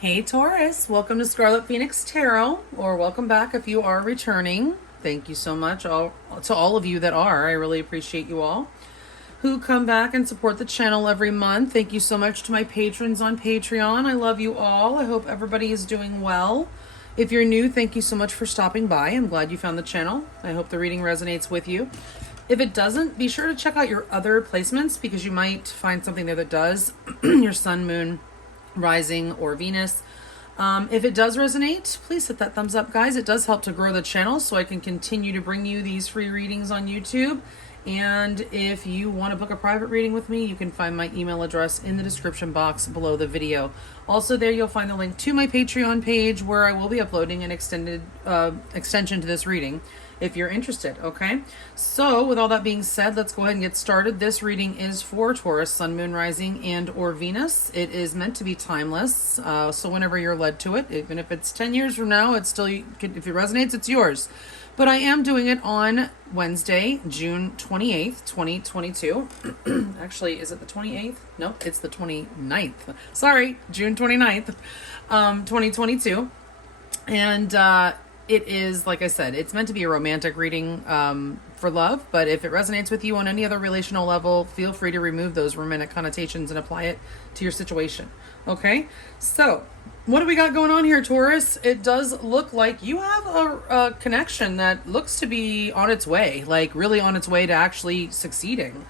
Hey Taurus, welcome to Scarlet Phoenix Tarot, or welcome back if you are returning. Thank you so much to all of you that are. I really appreciate you all who come back and support the channel every month. Thank you so much to my patrons on Patreon. I love you all. I hope everybody is doing well. If you're new, thank you so much for stopping by. I'm glad you found the channel. I hope the reading resonates with you. If it doesn't, be sure to check out your other placements because you might find something there that does. Your sun, moon, rising, or Venus. If it does resonate, please hit that thumbs up, guys. It does help to grow the channel so I can continue to bring you these free readings on YouTube. And if you want to book a private reading with me, you can find my email address in the description box below the video. Also there you'll find the link to my Patreon page where I will be uploading an extended extension to this reading if you're interested, okay? So with all that being said, let's go ahead and get started. This reading is for Taurus, Sun, Moon, Rising, and or Venus. It is meant to be timeless, so whenever you're led to it, even if it's 10 years from now, it's still, if it resonates, it's yours. But I am doing it on Wednesday, June 28th, 2022. Actually, is it the 28th? No, it's the 29th. Sorry, June 29th, 2022. And it is, like I said, it's meant to be a romantic reading for love, but if it resonates with you on any other relational level, feel free to remove those romantic connotations and apply it to your situation. Okay, so what do we got going on here, Taurus? It does look like you have a connection that looks to be on its way, like really on its way to actually succeeding.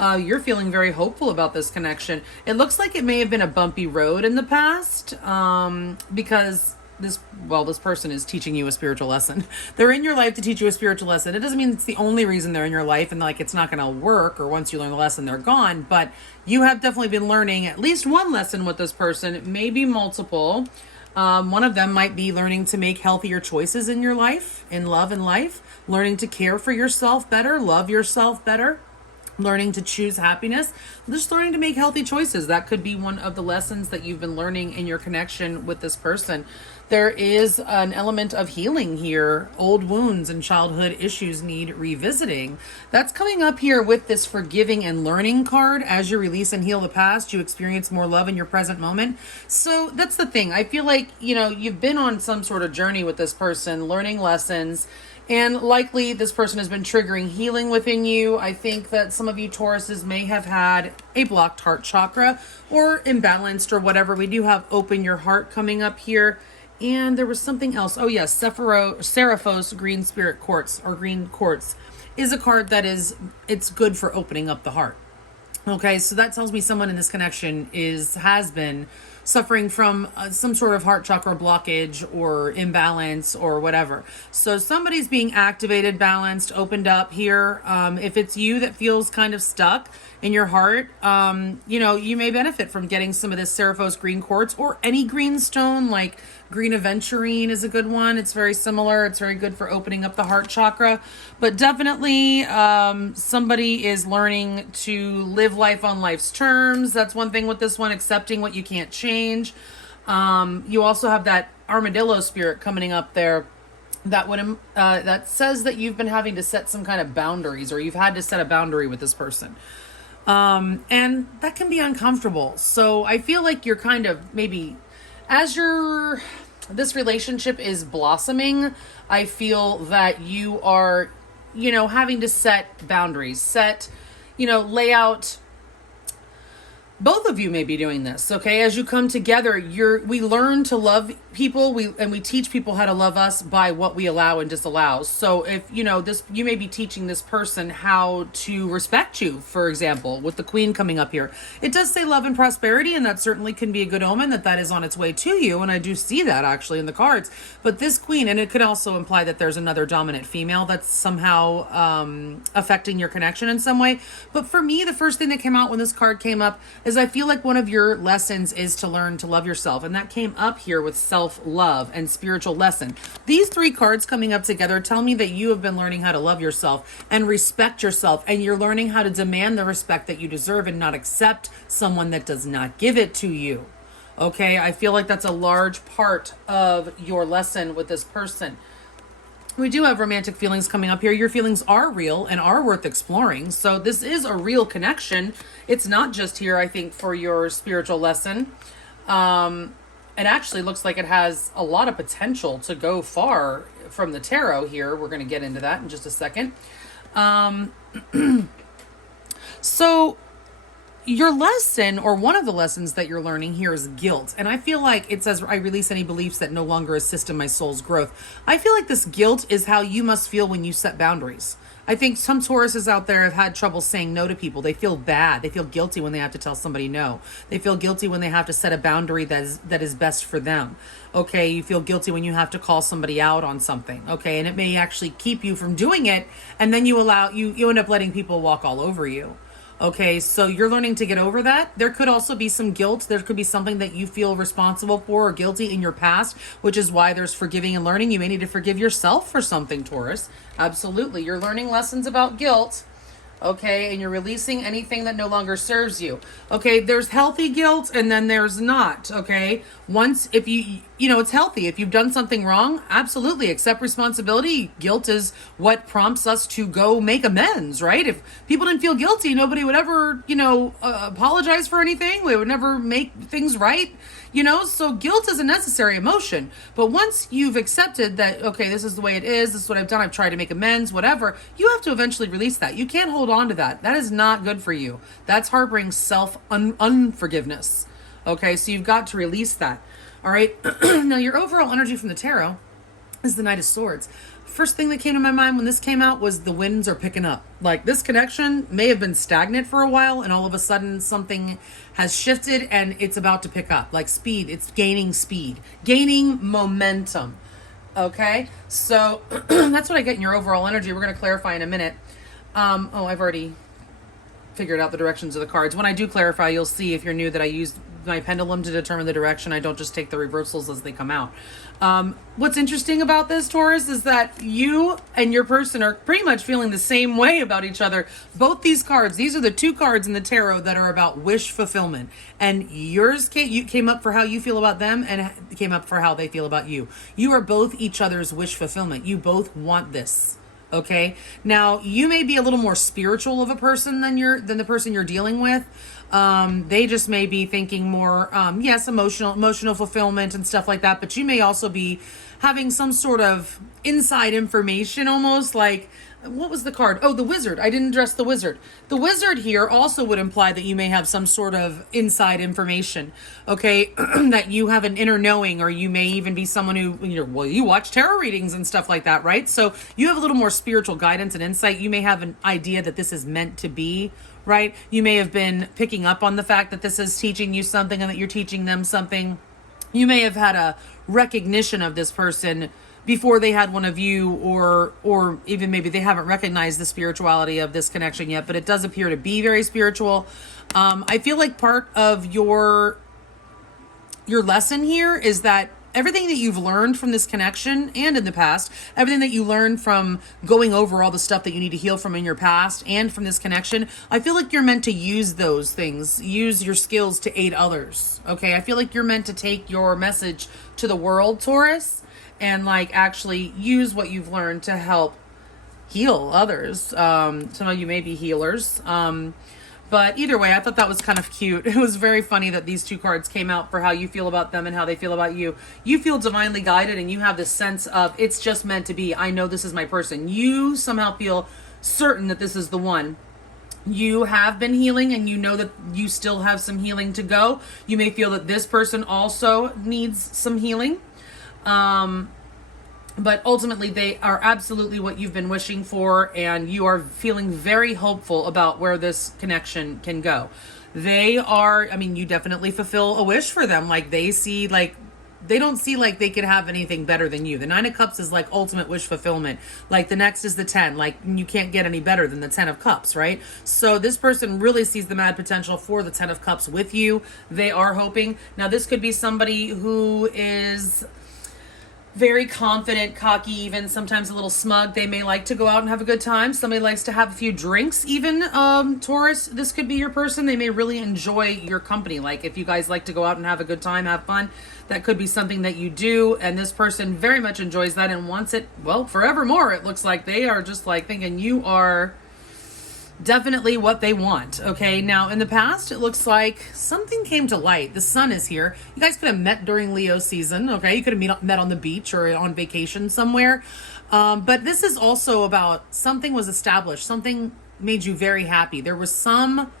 You're feeling very hopeful about this connection. It looks like it may have been a bumpy road in the past because this person is teaching you a spiritual lesson. They're in your life to teach you a spiritual lesson. It doesn't mean it's the only reason they're in your life and like it's not going to work or once you learn the lesson they're gone, but you have definitely been learning at least one lesson with this person, maybe multiple. One of them might be learning to make healthier choices in your life, in love and life, learning to care for yourself better, love yourself better, learning to choose happiness, just learning to make healthy choices. That could be one of the lessons that you've been learning in your connection with this person. There is an element of healing here. Old wounds and childhood issues need revisiting. That's coming up here with this forgiving and learning card. As you release and heal the past, you experience more love in your present moment. So that's the thing. I feel like, you've been on some sort of journey with this person, learning lessons, and likely this person has been triggering healing within you. I think that some of you Tauruses may have had a blocked heart chakra or imbalanced or whatever. We do have open your heart coming up here. And there was something else. Oh yes, Seraphos Green Spirit Quartz or Green Quartz is a card that it's good for opening up the heart. Okay, so that tells me someone in this connection has been suffering from some sort of heart chakra blockage or imbalance or whatever. So somebody's being activated, balanced, opened up here. If it's you that feels kind of stuck in your heart, you may benefit from getting some of this Seraphos green quartz or any green stone, like green aventurine is a good one. It's very similar. It's very good for opening up the heart chakra. But definitely somebody is learning to live life on life's terms. That's one thing with this one, accepting what you can't change. You also have that armadillo spirit coming up there that would that says that you've been having to set some kind of boundaries, or you've had to set a boundary with this person. And that can be uncomfortable. So I feel like you're kind of maybe as this relationship is blossoming, I feel that you are, having to set boundaries, lay out. Both of you may be doing this, okay? As you come together, we learn to love people, we teach people how to love us by what we allow and disallow. So if, you may be teaching this person how to respect you, for example, with the Queen coming up here. It does say love and prosperity, and that certainly can be a good omen that is on its way to you, and I do see that actually in the cards. But this Queen, and it could also imply that there's another dominant female that's somehow affecting your connection in some way. But for me, the first thing that came out when this card came up is I feel like one of your lessons is to learn to love yourself. And that came up here with self-love and spiritual lesson. These three cards coming up together tell me that you have been learning how to love yourself and respect yourself. And you're learning how to demand the respect that you deserve and not accept someone that does not give it to you. Okay, I feel like that's a large part of your lesson with this person. We do have romantic feelings coming up here. Your feelings are real and are worth exploring. So this is a real connection. It's not just here, I think, for your spiritual lesson. it actually looks like it has a lot of potential to go far from the tarot here. We're going to get into that in just a second. So your lesson, or one of the lessons that you're learning here, is guilt. And I feel like it says, I release any beliefs that no longer assist in my soul's growth. I feel like this guilt is how you must feel when you set boundaries. I think some Tauruses out there have had trouble saying no to people. They feel bad. They feel guilty when they have to tell somebody no. They feel guilty when they have to set a boundary that is best for them. Okay, you feel guilty when you have to call somebody out on something. Okay, and it may actually keep you from doing it, and then you end up letting people walk all over you. Okay, so you're learning to get over that. There could also be some guilt. There could be something that you feel responsible for or guilty in your past, which is why there's forgiving and learning. You may need to forgive yourself for something, Taurus. Absolutely. You're learning lessons about guilt. Okay, and you're releasing anything that no longer serves you. Okay, there's healthy guilt and then there's not. Okay, once, if it's healthy. If you've done something wrong, absolutely accept responsibility. Guilt is what prompts us to go make amends, right? If people didn't feel guilty, nobody would ever, apologize for anything. We would never make things right. So guilt is a necessary emotion. But once you've accepted that, okay, this is the way it is, this is what I've done, I've tried to make amends, whatever, you have to eventually release that. You can't hold on to that. That is not good for you. That's harboring unforgiveness. Okay, so you've got to release that. All right. Now, your overall energy from the tarot is the Knight of Swords. First thing that came to my mind when this came out was the winds are picking up. Like, this connection may have been stagnant for a while, and all of a sudden something has shifted and it's about to pick up. Like speed, it's gaining speed, gaining momentum. Okay, so that's what I get in your overall energy. We're going to clarify in a minute. I've already figured out the directions of the cards. When I do clarify, you'll see, if you're new, that I use my pendulum to determine the direction. I don't just take the reversals as they come out. What's interesting about this, Taurus, is that you and your person are pretty much feeling the same way about each other. Both these cards, these are the two cards in the tarot that are about wish fulfillment. And yours came up for how you feel about them, and it came up for how they feel about you. You are both each other's wish fulfillment. You both want this. Okay. Now, you may be a little more spiritual of a person than the person you're dealing with. They just may be thinking more, yes, emotional fulfillment and stuff like that. But you may also be having some sort of inside information, almost like, what was the card? Oh, the Wizard. I didn't address the Wizard. The Wizard here also would imply that you may have some sort of inside information, okay, that you have an inner knowing, or you may even be someone who, you watch tarot readings and stuff like that, right? So you have a little more spiritual guidance and insight. You may have an idea that this is meant to be, right? You may have been picking up on the fact that this is teaching you something and that you're teaching them something. You may have had a recognition of this person before they had one of you, or even maybe they haven't recognized the spirituality of this connection yet, but it does appear to be very spiritual. I feel like part of your lesson here is that everything that you've learned from this connection and in the past, everything that you learned from going over all the stuff that you need to heal from in your past and from this connection, I feel like you're meant to use those things, use your skills to aid others. Okay, I feel like you're meant to take your message to the world, Taurus, and actually use what you've learned to help heal others. Some of you may be healers. But either way, I thought that was kind of cute. It was very funny that these two cards came out for how you feel about them and how they feel about you. You feel divinely guided, and you have this sense of, it's just meant to be. I know this is my person. You somehow feel certain that this is the one. You have been healing, and you know that you still have some healing to go. You may feel that this person also needs some healing. But ultimately they are absolutely what you've been wishing for, and you are feeling very hopeful about where this connection can go. They are, you definitely fulfill a wish for them. They don't see like they could have anything better than you. The 9 of Cups is like ultimate wish fulfillment. The next is the 10. You can't get any better than the 10 of Cups, right? So this person really sees the mad potential for the 10 of Cups with you. They are hoping. Now, this could be somebody who is very confident, cocky, even sometimes a little smug. They may like to go out and have a good time. Somebody likes to have a few drinks even. Taurus, this could be your person. They may really enjoy your company. If you guys like to go out and have a good time, have fun, that could be something that you do. And this person very much enjoys that and wants it, well, forevermore. It looks like they are just thinking you are definitely what they want. Okay, now in the past, it looks like something came to light. The sun is here. You guys could have met during Leo season. Okay, you could have met on the beach or on vacation somewhere. But this is also about something was established. Something made you very happy. There was some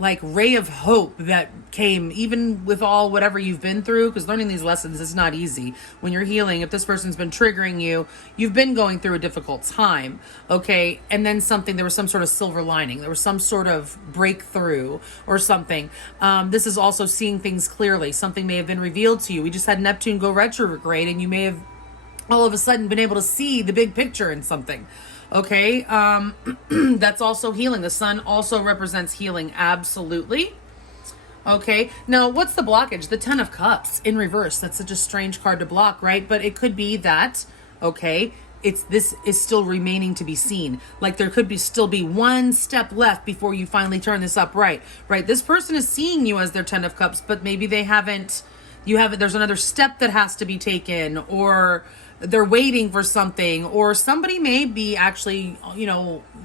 like ray of hope that came even with all whatever you've been through, because learning these lessons is not easy when you're healing. If this person's been triggering you, you've been going through a difficult time. Okay, and then there was some sort of silver lining, there was some sort of breakthrough or something. This is also seeing things clearly. Something may have been revealed to you. We just had Neptune go retrograde, and you may have all of a sudden been able to see the big picture in something. Okay, that's also healing. The sun also represents healing, absolutely. Okay, now what's the blockage? The 10 of Cups in reverse. That's such a strange card to block, right? But it could be that, okay, this is still remaining to be seen. Like there could still be one step left before you finally turn this upright, right? This person is seeing you as their 10 of Cups, but maybe there's another step that has to be taken, or they're waiting for something, or somebody may be actually,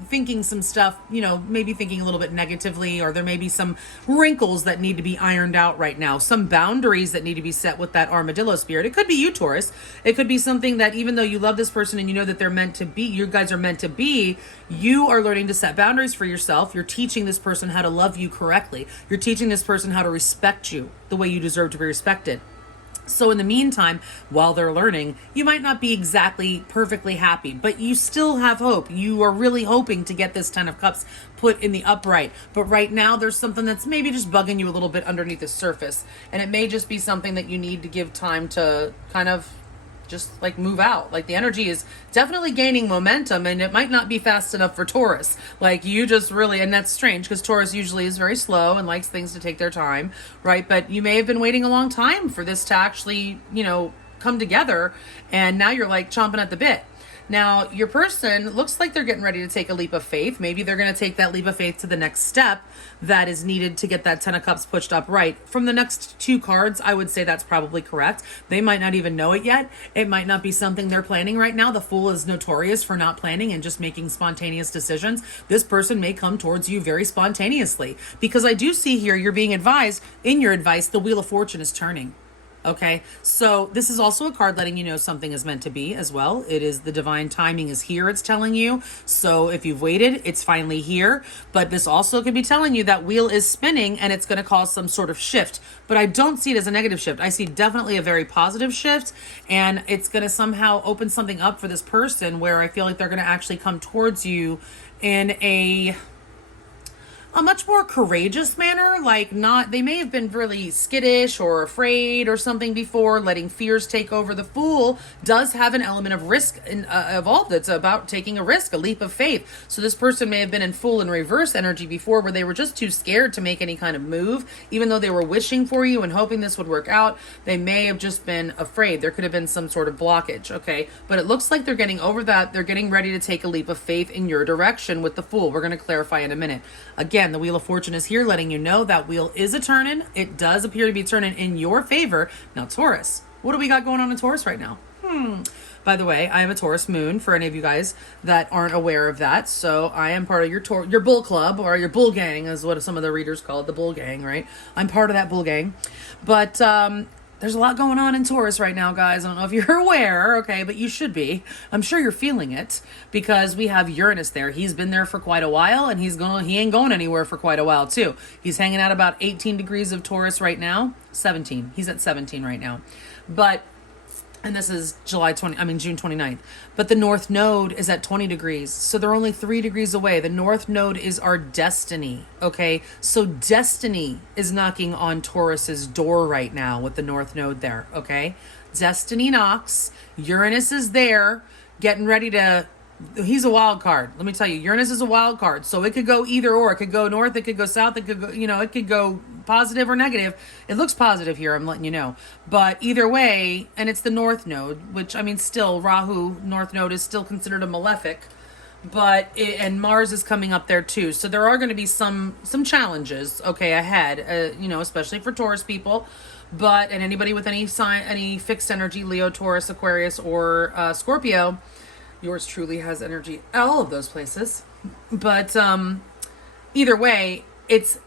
thinking some stuff, maybe thinking a little bit negatively, or there may be some wrinkles that need to be ironed out right now, some boundaries that need to be set with that armadillo spirit. It could be you, Taurus. It could be something that even though you love this person and you know that they're meant to be, you guys are meant to be, you are learning to set boundaries for yourself. You're teaching this person how to love you correctly. You're teaching this person how to respect you the way you deserve to be respected. So in the meantime, while they're learning, you might not be exactly perfectly happy, but you still have hope. You are really hoping to get this 10 of Cups put in the upright. But right now, there's something that's maybe just bugging you a little bit underneath the surface. And it may just be something that you need to give time to kind of just like move out. Like the energy is definitely gaining momentum, and it might not be fast enough for Taurus. Like you just really, and that's strange because Taurus usually is very slow and likes things to take their time, right? But you may have been waiting a long time for this to actually, come together, and now you're like chomping at the bit. Now, your person looks like they're getting ready to take a leap of faith. Maybe they're going to take that leap of faith to the next step that is needed to get that 10 of Cups pushed upright. From the next two cards, I would say that's probably correct. They might not even know it yet. It might not be something they're planning right now. The Fool is notorious for not planning and just making spontaneous decisions. This person may come towards you very spontaneously, because I do see here you're being advised, in your advice, the Wheel of Fortune is turning. Okay, so this is also a card letting you know something is meant to be as well. It is the divine timing is here, it's telling you. So if you've waited, it's finally here. But this also could be telling you that wheel is spinning and it's going to cause some sort of shift. But I don't see it as a negative shift. I see definitely a very positive shift, and it's going to somehow open something up for this person where I feel like they're going to actually come towards you in a much more courageous manner. Like they may have been really skittish or afraid or something before, letting fears take over. The Fool does have an element of risk involved. It's about taking a risk, a leap of faith. So this person may have been in Fool in reverse energy before, where they were just too scared to make any kind of move, even though they were wishing for you and hoping this would work out. They may have just been afraid. There could have been some sort of blockage. Okay, but it looks like they're getting over that. They're getting ready to take a leap of faith in your direction with the Fool. We're going to clarify in a minute. Again, the Wheel of Fortune is here, letting you know that wheel is a turning. It does appear to be turning in your favor. Now, Taurus, what do we got going on in Taurus right now? By the way, I am a Taurus moon, for any of you guys that aren't aware of that. So I am part of your bull club, or your bull gang is what some of the readers call it, the bull gang, right? I'm part of that bull gang. But there's a lot going on in Taurus right now, guys. I don't know if you're aware, okay, but you should be. I'm sure you're feeling it, because we have Uranus there. He's been there for quite a while, and he ain't going anywhere for quite a while too. He's hanging out about 18 degrees of Taurus right now. 17. He's at 17 right now. And this is June 29th. But the North Node is at 20 degrees. So they're only 3 degrees away. The North Node is our destiny. Okay. So destiny is knocking on Taurus's door right now with the North Node there. Okay. Destiny knocks. Uranus is there, getting ready to. He's a wild card. Let me tell you, Uranus is a wild card. So it could go either or. It could go north. It could go south. It could go, it could go positive or negative. It looks positive here, I'm letting you know. But either way, and it's the North Node, which, still, Rahu, North Node, is still considered a malefic. And Mars is coming up there too. So there are going to be some challenges, okay, ahead, especially for Taurus people. And anybody with any sign, any fixed energy, Leo, Taurus, Aquarius, or Scorpio. Yours truly has energy all of those places. But either way, it's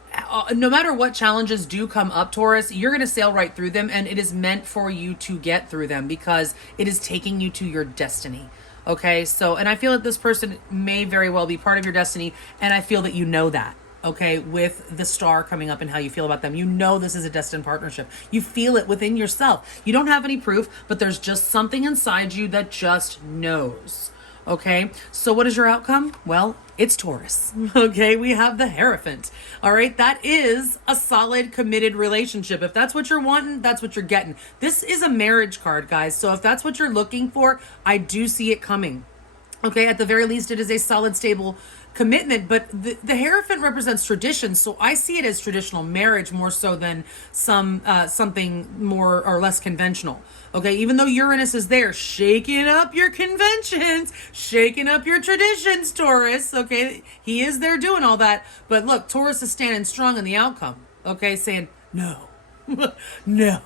no matter what challenges do come up, Taurus, you're going to sail right through them, and it is meant for you to get through them because it is taking you to your destiny. Okay, so, and I feel that this person may very well be part of your destiny, and I feel that you know that. Okay, with the star coming up and how you feel about them. You know this is a destined partnership. You feel it within yourself. You don't have any proof, but there's just something inside you that just knows. Okay, so what is your outcome? Well, it's Taurus. Okay, we have the Hierophant. All right, that is a solid, committed relationship. If that's what you're wanting, that's what you're getting. This is a marriage card, guys. So if that's what you're looking for, I do see it coming. Okay, at the very least, it is a solid, stable commitment, but the Hierophant represents tradition, so I see it as traditional marriage more so than something more or less conventional. Okay, even though Uranus is there, shaking up your conventions, shaking up your traditions, Taurus. Okay, he is there doing all that, but look, Taurus is standing strong in the outcome. Okay, saying no, no,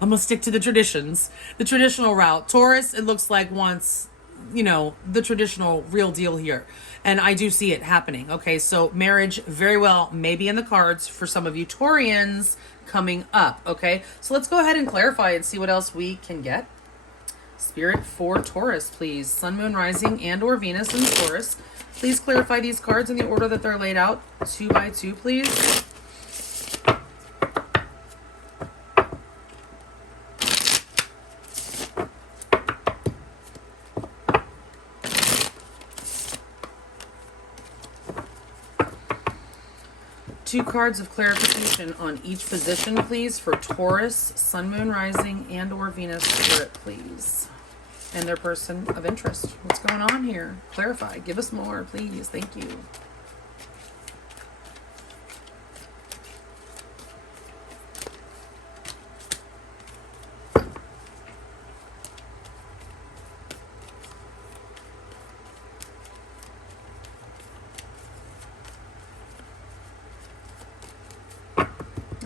I'm gonna stick to the traditions, the traditional route. Taurus, it looks like wants, you know, the traditional real deal here. And I do see it happening. Okay, so marriage very well may be in the cards for some of you Taurians coming up. Okay, so let's go ahead and clarify and see what else we can get. Spirit for Taurus, please. Sun, Moon, Rising, and or Venus in Taurus. Please clarify these cards in the order that they're laid out. 2 by 2, please. Two cards of clarification on each position, please, for Taurus, Sun, Moon, Rising, and or Venus Spirit, please. And their person of interest. What's going on here? Clarify. Give us more, please. Thank you.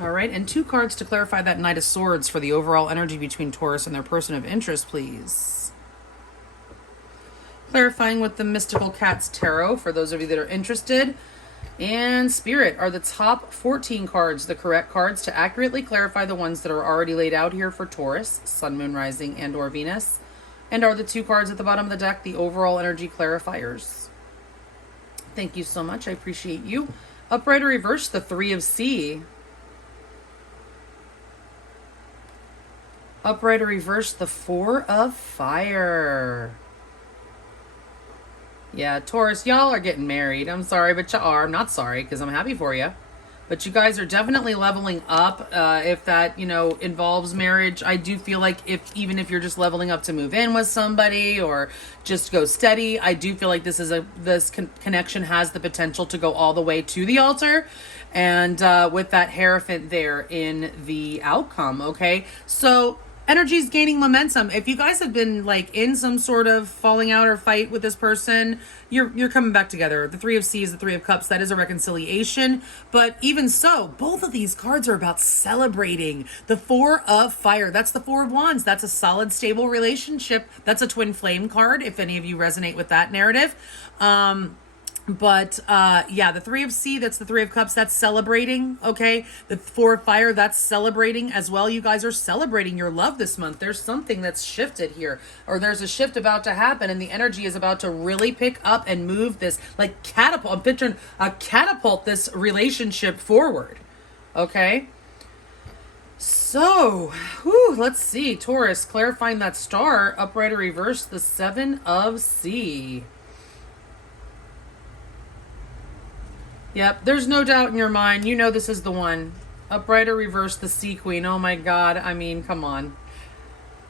All right, and 2 cards to clarify that Knight of Swords for the overall energy between Taurus and their person of interest, please. Clarifying with the Mystical Cats Tarot for those of you that are interested. And Spirit, are the top 14 cards the correct cards to accurately clarify the ones that are already laid out here for Taurus, Sun, Moon, Rising, and or Venus? And are the 2 cards at the bottom of the deck the overall energy clarifiers? Thank you so much. I appreciate you. Upright or reverse, the 3 of C. Upright or reverse, the 4 of Fire. Yeah, Taurus, y'all are getting married. I'm sorry, but you are. I'm not sorry because I'm happy for you. But you guys are definitely leveling up. If that, you know, involves marriage, I do feel like even if you're just leveling up to move in with somebody or just go steady, I do feel like this connection has the potential to go all the way to the altar. And with that Hierophant there in the outcome, okay? So energy's gaining momentum. If you guys have been like in some sort of falling out or fight with this person, you're coming back together. The 3 of C is the 3 of Cups. That is a reconciliation. But even so, both of these cards are about celebrating. The 4 of Fire, that's the 4 of Wands. That's a solid, stable relationship. That's a twin flame card, if any of you resonate with that narrative. But yeah, the 3 of C, that's the 3 of Cups, that's celebrating, okay? The 4 of Fire, that's celebrating as well. You guys are celebrating your love this month. There's something that's shifted here, or there's a shift about to happen, and the energy is about to really pick up and move this, like catapult. I'm picturing a catapult this relationship forward, okay? So, let's see. Taurus, clarifying that star, upright or reverse, the 7 of C. Yep, there's no doubt in your mind. You know this is the one. Upright or reverse, the Sea Queen. Oh my God. I mean, come on.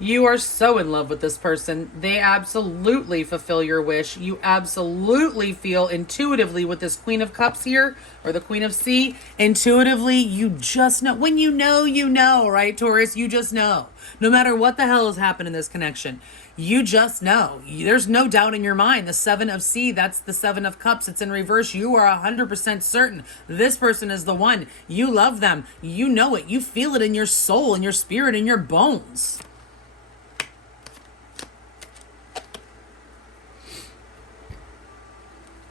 You are so in love with this person. They absolutely fulfill your wish. You absolutely feel intuitively with this Queen of Cups here, or the Queen of Sea. Intuitively, you just know. When you know, right, Taurus? You just know. No matter what the hell has happened in this connection, you just know. There's no doubt in your mind. The 7 of C, that's the 7 of Cups. It's in reverse. You are 100% certain this person is the one. You love them. You know it. You feel it in your soul, in your spirit, in your bones.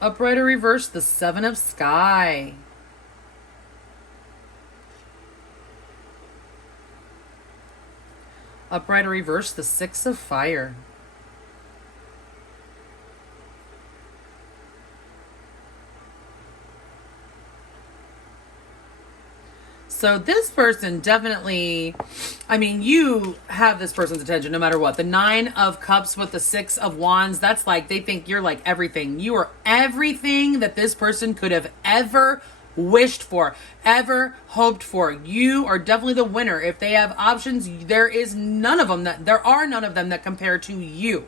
Upright or reverse, the Seven of Sky. Upright or reverse, the Six of Fire. So this person definitely, I mean, you have this person's attention no matter what. The Nine of Cups with the Six of Wands, that's like, they think you're like everything. You are everything that this person could have ever wished for, ever hoped for. You are definitely the winner. If they have options, there are none of them that compare to you.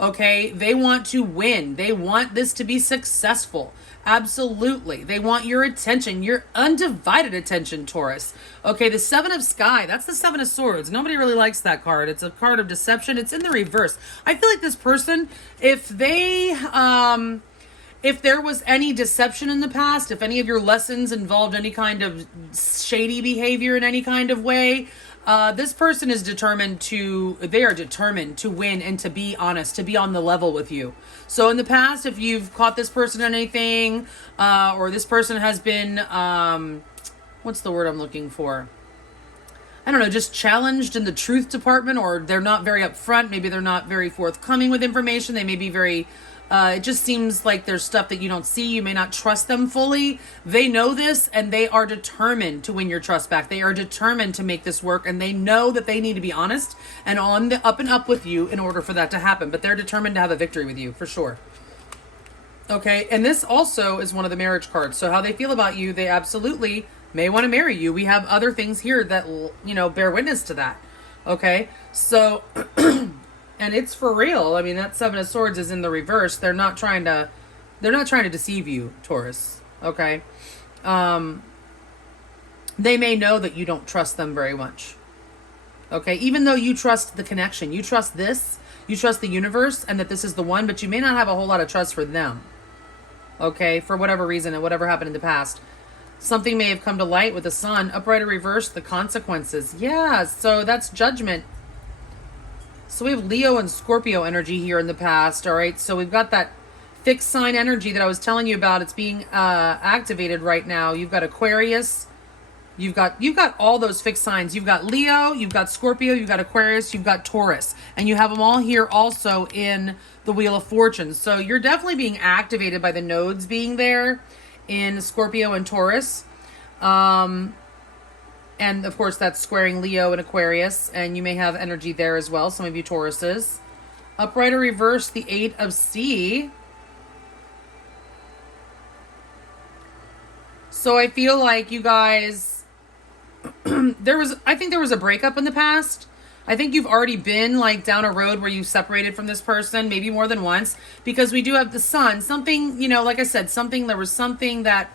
Okay, they want to win. They want this to be successful. Absolutely. They want your attention, your undivided attention, Taurus. Okay, the Seven of Sky, that's the Seven of Swords. Nobody really likes that card. It's a card of deception. It's in the reverse. I feel like this person, if there was any deception in the past, if any of your lessons involved any kind of shady behavior in any kind of way, this person is determined to win and to be honest, to be on the level with you. So in the past, if you've caught this person on anything, or this person has been, what's the word I'm looking for? I don't know, just challenged in the truth department, or they're not very upfront. Maybe they're not very forthcoming with information. They may be very, it just seems like there's stuff that you don't see. You may not trust them fully. They know this, and they are determined to win your trust back. They are determined to make this work, and they know that they need to be honest and on the up and up with you in order for that to happen. But they're determined to have a victory with you, for sure. Okay, and this also is one of the marriage cards. So how they feel about you, they absolutely may want to marry you. We have other things here that, you know, bear witness to that. Okay, so... And it's for real. I mean, that Seven of Swords is in the reverse. They're not trying to deceive you, Taurus. Okay. They may know that you don't trust them very much. Okay. Even though you trust the connection, you trust this, you trust the universe, and that this is the one, but you may not have a whole lot of trust for them. Okay. For whatever reason and whatever happened in the past. Something may have come to light with the Sun. Upright or reverse, the consequences. Yeah. So that's judgment. So we have Leo and Scorpio energy here in the past, all right? So we've got that fixed sign energy that I was telling you about. It's being activated right now. You've got Aquarius. You've got all those fixed signs. You've got Leo, you've got Scorpio, you've got Aquarius, you've got Taurus. And you have them all here also in the Wheel of Fortune. So you're definitely being activated by the nodes being there in Scorpio and Taurus. And of course, that's squaring Leo and Aquarius, and you may have energy there as well. Some of you Tauruses. Upright or reverse, the Eight of Sea. So I feel like you guys, I think there was a breakup in the past. I think you've already been like down a road where you separated from this person, maybe more than once, because we do have the Sun. Something, you know, like I said, there was something that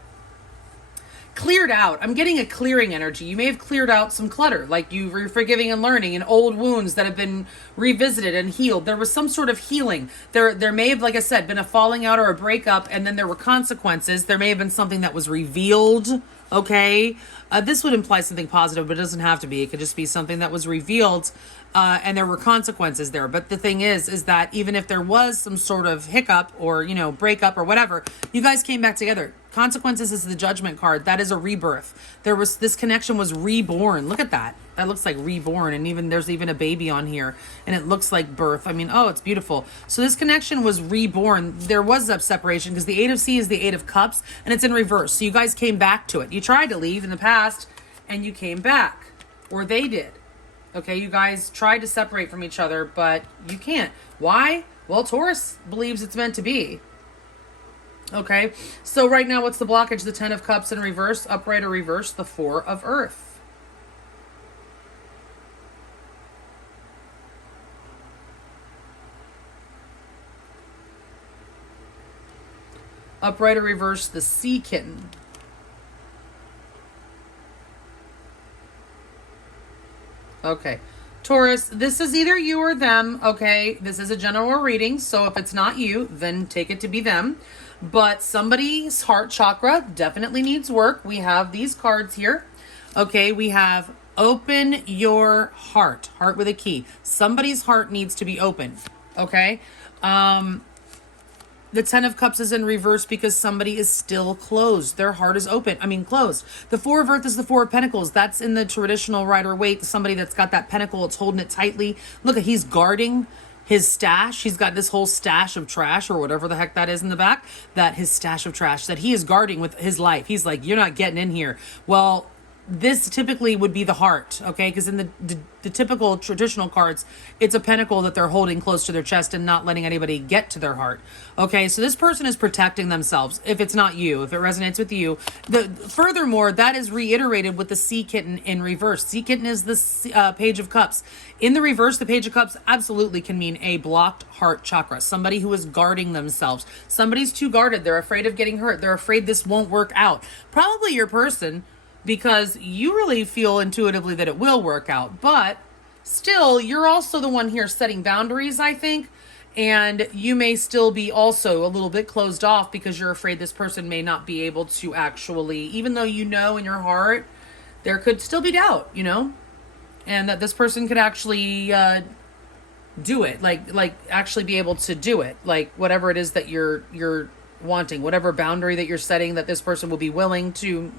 cleared out. I'm getting a clearing energy. You may have cleared out some clutter, like you were forgiving and learning, and old wounds that have been revisited and healed. There was some sort of healing. There may have, like I said, been a falling out or a breakup, and then there were consequences. There may have been something that was revealed. Okay. This would imply something positive, but it doesn't have to be. It could just be something that was revealed, and there were consequences there. But the thing is that even if there was some sort of hiccup or, you know, breakup or whatever, you guys came back together. Consequences is the Judgment card. That is a rebirth. This connection was reborn. Look at that. That looks like reborn. And there's even a baby on here, and it looks like birth. I mean, oh, it's beautiful. So this connection was reborn. There was a separation because the Eight of Sea is the Eight of Cups, and it's in reverse. So you guys came back to it. You tried to leave in the past, and you came back, or they did. Okay, you guys tried to separate from each other, but you can't. Why? Well, Taurus believes it's meant to be. Okay, so right now, what's the blockage? The Ten of Cups in reverse, upright or reverse, the Four of Earth. Upright or reverse, the Sea Kitten. Okay, Taurus, this is either you or them, okay? This is a general reading, so if it's not you, then take it to be them. But somebody's heart chakra definitely needs work. We have these cards here. Okay, we have open your heart. Heart with a key. Somebody's heart needs to be open. Okay? This The Ten of Cups is in reverse because somebody is still closed. Their heart is open. Closed. The Four of Earth is the Four of Pentacles. That's in the traditional Rider-Waite. Somebody that's got that pentacle, it's holding it tightly. Look, he's guarding his stash. He's got this whole stash of trash or whatever the heck that is in the back. That his stash of trash that he is guarding with his life. He's like, you're not getting in here. Well, this typically would be the heart, okay? Because in the typical traditional cards, it's a pentacle that they're holding close to their chest and not letting anybody get to their heart, okay? So this person is protecting themselves. If it's not you, if it resonates with you. Furthermore, that is reiterated with the Sea Kitten in reverse. Sea Kitten is the Page of Cups. In the reverse, the Page of Cups absolutely can mean a blocked heart chakra. Somebody who is guarding themselves. Somebody's too guarded. They're afraid of getting hurt. They're afraid this won't work out. Probably your person, because you really feel intuitively that it will work out. But still, you're also the one here setting boundaries, I think. And you may still be also a little bit closed off because you're afraid this person may not be able to actually, even though you know in your heart, there could still be doubt, and that this person could actually do it, like actually be able to do it, like whatever it is that you're wanting, whatever boundary that you're setting, that this person will be willing to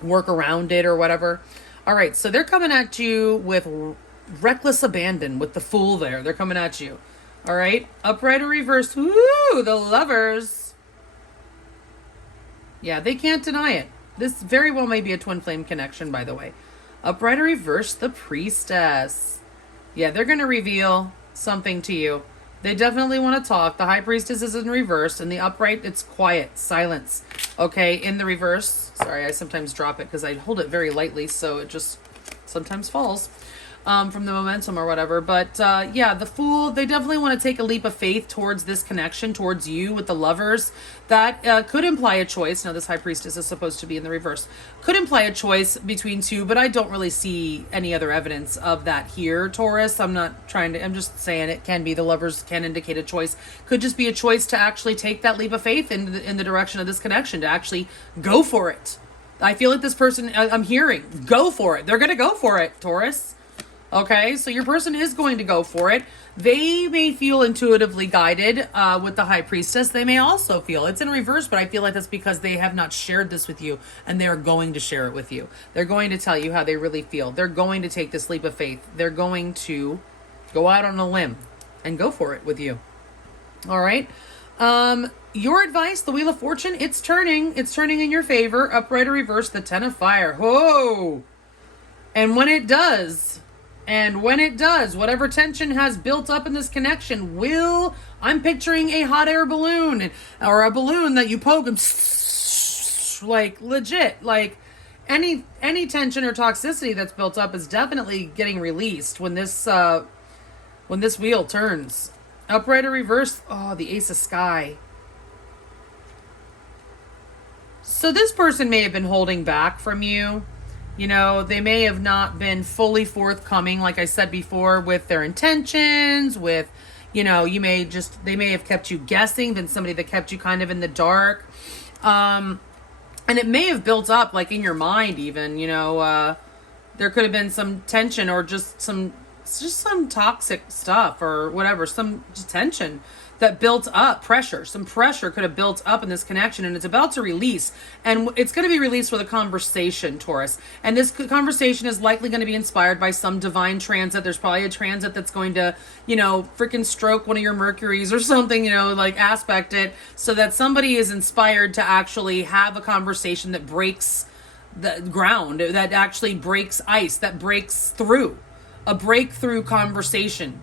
work around it or whatever. All right, so they're coming at you with reckless abandon with the Fool there. They're coming at you. All right, upright or reversed. Woo, the Lovers. Yeah, they can't deny it. This very well may be a twin flame connection, by the way. Upright or reversed, the Priestess. Yeah, they're going to reveal something to you. They definitely want to talk. The High Priestess is in reverse. And the upright, it's quiet, silence. Okay, in the reverse. Sorry, I sometimes drop it because I hold it very lightly, so it just sometimes falls from the momentum or whatever. But yeah, the Fool, they definitely want to take a leap of faith towards this connection, towards you with the Lovers. That could imply a choice. Now, this High Priestess is supposed to be in the reverse. Could imply a choice between two, but I don't really see any other evidence of that here, Taurus. I'm just saying it can be. The Lovers can indicate a choice. Could just be a choice to actually take that leap of faith in the direction of this connection, to actually go for it. I feel like this person, I'm hearing, go for it. They're going to go for it, Taurus. Okay, so your person is going to go for it. They may feel intuitively guided with the High Priestess. They may also feel, it's in reverse, but I feel like that's because they have not shared this with you, and they're going to share it with you. They're going to tell you how they really feel. They're going to take this leap of faith. They're going to go out on a limb and go for it with you. All right. Your advice, the Wheel of Fortune, it's turning. It's turning in your favor. Upright or reverse, the Ten of Fire. Whoa! And when it does, whatever tension has built up in this connection I'm picturing a hot air balloon, or a balloon that you poke and like legit, like any tension or toxicity that's built up is definitely getting released when this wheel turns. Upright or reverse, the Ace of Sky. So this person may have been holding back from you. They may have not been fully forthcoming, like I said before, with their intentions, with, they may have kept you guessing, been somebody that kept you kind of in the dark. And it may have built up, like in your mind even, there could have been some tension or just some toxic stuff or whatever, some just tension that built up, some pressure could have built up in this connection, and it's about to release, and it's going to be released with a conversation, Taurus. And this conversation is likely going to be inspired by some divine transit. There's probably a transit that's going to, freaking stroke one of your Mercuries or something, aspect it, so that somebody is inspired to actually have a conversation that breaks the ground, that actually breaks ice, that breaks through. A breakthrough conversation.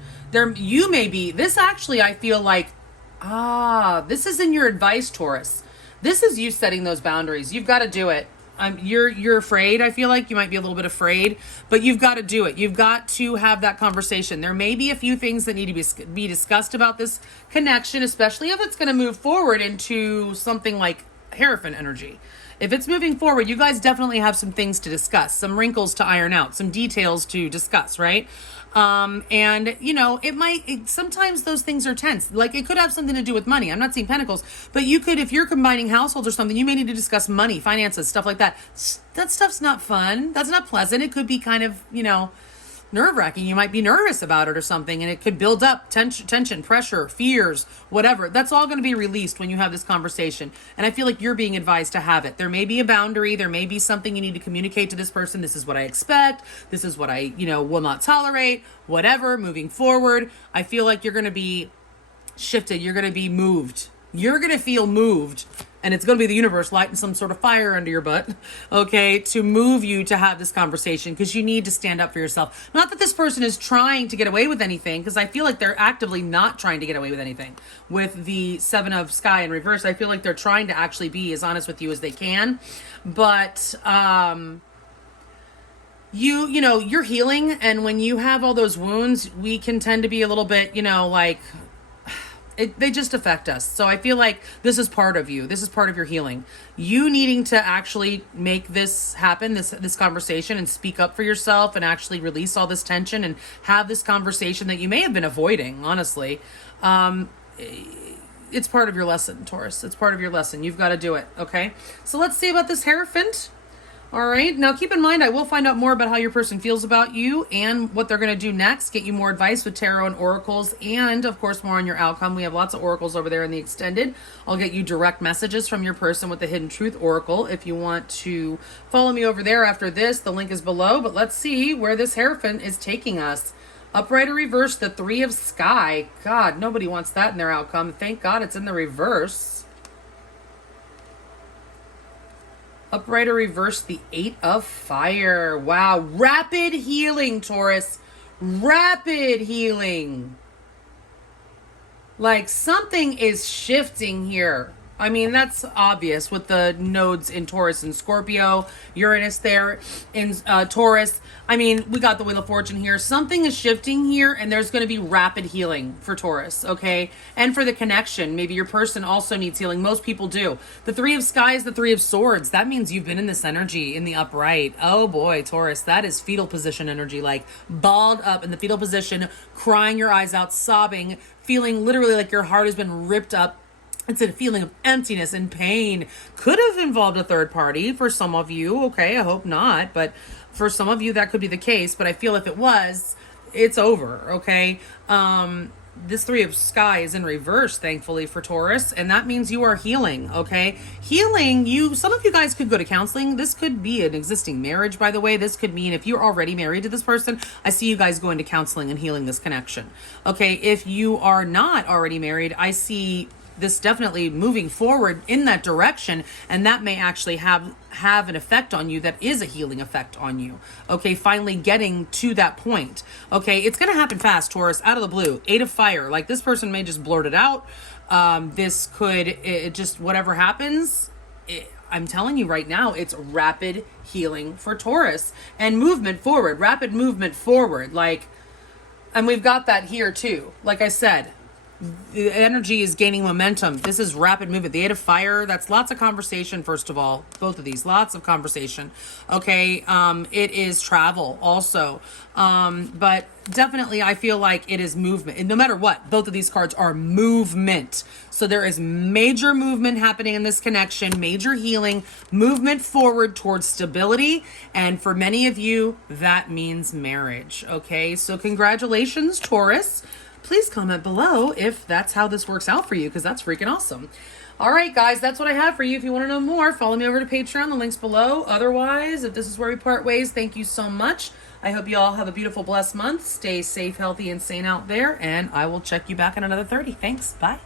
You may be, this actually, I feel like, this is in your advice, Taurus. This is you setting those boundaries. You've got to do it. You're afraid. I feel like you might be a little bit afraid, but you've got to do it. You've got to have that conversation. There may be a few things that need to be discussed about this connection, especially if it's going to move forward into something like Hierophant energy. If it's moving forward, you guys definitely have some things to discuss, some wrinkles to iron out, some details to discuss, right? And sometimes those things are tense. Like, it could have something to do with money. I'm not seeing pentacles, but you could, if you're combining households or something, you may need to discuss money, finances, stuff like that. That stuff's not fun. That's not pleasant. It could be kind of, nerve-wracking. You might be nervous about it or something, and it could build up tension, pressure, fears, whatever. That's all going to be released when you have this conversation. And I feel like you're being advised to have it. There may be a boundary. There may be something you need to communicate to this person. This is what I expect. This is what I, will not tolerate, whatever, moving forward. I feel like you're going to be shifted. You're going to be moved. You're going to feel moved. And it's going to be the universe lighting some sort of fire under your butt, okay, to move you to have this conversation, because you need to stand up for yourself. Not that this person is trying to get away with anything, because I feel like they're actively not trying to get away with anything. With the Seven of Sky in reverse, I feel like they're trying to actually be as honest with you as they can. But you're healing, and when you have all those wounds, we can tend to be a little bit, they just affect us. So I feel like this is part of you. This is part of your healing. You needing to actually make this happen, this conversation, and speak up for yourself and actually release all this tension and have this conversation that you may have been avoiding, honestly. It's part of your lesson, Taurus. It's part of your lesson. You've got to do it, okay? So let's see about this Hierophant. All right. Now, keep in mind, I will find out more about how your person feels about you and what they're going to do next. Get you more advice with tarot and oracles, and, of course, more on your outcome. We have lots of oracles over there in the extended. I'll get you direct messages from your person with the Hidden Truth Oracle. If you want to follow me over there after this, the link is below. But let's see where this Hierophant is taking us. Upright or reverse, the Three of Sky. God, nobody wants that in their outcome. Thank God it's in the reverse. Upright or reverse, the Eight of Fire. Wow. Rapid healing, Taurus. Rapid healing. Like, something is shifting here. I mean, that's obvious with the nodes in Taurus and Scorpio, Uranus there in Taurus. I mean, we got the Wheel of Fortune here. Something is shifting here, and there's going to be rapid healing for Taurus, okay? And for the connection, maybe your person also needs healing. Most people do. The Three of Sky is the Three of Swords. That means you've been in this energy in the upright. Oh boy, Taurus, that is fetal position energy, like balled up in the fetal position, crying your eyes out, sobbing, feeling literally like your heart has been ripped up. It's a feeling of emptiness and pain. Could have involved a third party for some of you. Okay, I hope not. But for some of you, that could be the case. But I feel if it was, it's over. Okay. This Three of Sky is in reverse, thankfully, for Taurus. And that means you are healing. Okay. Healing, some of you guys could go to counseling. This could be an existing marriage, by the way. This could mean if you're already married to this person, I see you guys going to counseling and healing this connection. Okay. If you are not already married, I see this definitely moving forward in that direction, and that may actually have an effect on you that is a healing effect on you. Okay, finally getting to that point. Okay, it's going to happen fast, Taurus, out of the blue. Eight of Fire. Like, this person may just blurt it out. This could, just whatever happens, I'm telling you right now, it's rapid healing for Taurus and movement forward, rapid movement forward. Like, and we've got that here too. Like I said, the energy is gaining momentum. This is rapid movement. The Eight of Fire, that's lots of conversation, first of all. Both of these, lots of conversation. Okay, it is travel also. But definitely I feel like it is movement. And no matter what, both of these cards are movement. So there is major movement happening in this connection, major healing, movement forward towards stability. And for many of you, that means marriage. Okay, so congratulations, Taurus. Please comment below if that's how this works out for you, because that's freaking awesome. All right, guys, that's what I have for you. If you want to know more, follow me over to Patreon. The link's below. Otherwise, if this is where we part ways, thank you so much. I hope you all have a beautiful, blessed month. Stay safe, healthy, and sane out there, and I will check you back in another 30. Thanks. Bye.